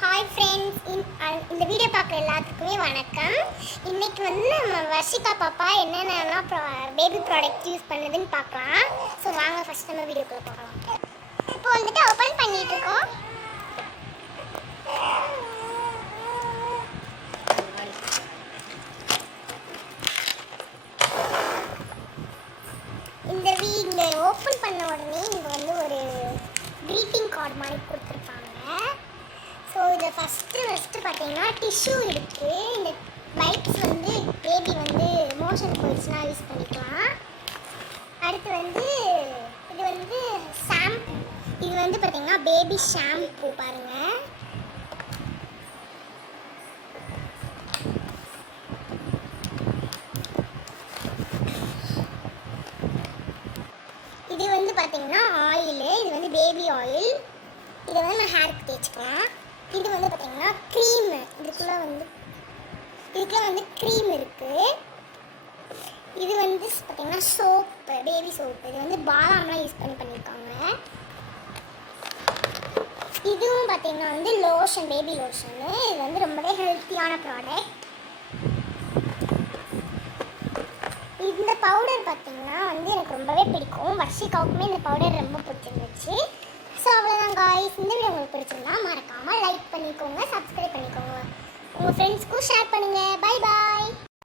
Hi friends, இந்த video பார்க்குற எல்லாத்துக்குமே வணக்கம். இன்றைக்கி நம்ம வர்ஷிகா பாப்பா என்னென்னலாம் பேபி ப்ராடக்ட் யூஸ் பண்ணுதுன்னு பார்க்கலாம். ஸோ வாங்க ஃபஸ்ட் நம்ம வீடியோக்குள்ளே பார்க்கலாம். இப்போ ஓப்பன் பண்ணிகிட்ருக்கோம். இங்கே ஓப்பன் பண்ண உடனே இங்கே ஒரு க்ரீட்டிங் கார்டு மாதிரி கொடுத்துருப்பாங்க. ஸோ இதில் ஃபஸ்ட்டு பார்த்தீங்கன்னா டிஷ்யூ இருக்குது. இந்த வைப்ஸ் பேபி மோஷன் போயிடுச்சுன்னா யூஸ் பண்ணிக்கலாம். அடுத்து இது ஷாம்பு. இது பார்த்தீங்கன்னா பேபி ஷாம்பு பாருங்கள். இது பார்த்தீங்கன்னா ஆயிலு. இது பேபி ஆயில். இதை நம்ம ஹேருக்கு தேய்ச்சிக்கலாம். இது பார்த்தீங்கன்னா க்ரீமு. இதுக்குள்ளே க்ரீம் இருக்குது. இது பார்த்தீங்கன்னா சோப்பு, பேபி சோப்பு. இது பாதாம்லாம் யூஸ் பண்ணியிருக்காங்க. இதுவும் பார்த்தீங்கன்னா லோஷன், பேபி லோஷனு. இது ரொம்பவே ஹெல்த்தியான ப்ராடக்ட். இந்த பவுடர் பார்த்தீங்கன்னா எனக்கு ரொம்பவே பிடிக்கும். வர்ஷிகாவுக்குமே இந்த பவுடர் ரொம்ப பிடிச்சிருந்துச்சு. ஸோ அவ்வளோதான் காய்ஸ். இந்த வீடியோ உங்களுக்கு பிடிச்சிருந்தா மறக்காமல் லைக் பண்ணிக்கோங்க, சப்ஸ்கிரைப் பண்ணிக்கோங்க, உங்கள் ஃப்ரெண்ட்ஸ்க்கும் ஷேர் பண்ணுங்கள். Bye bye.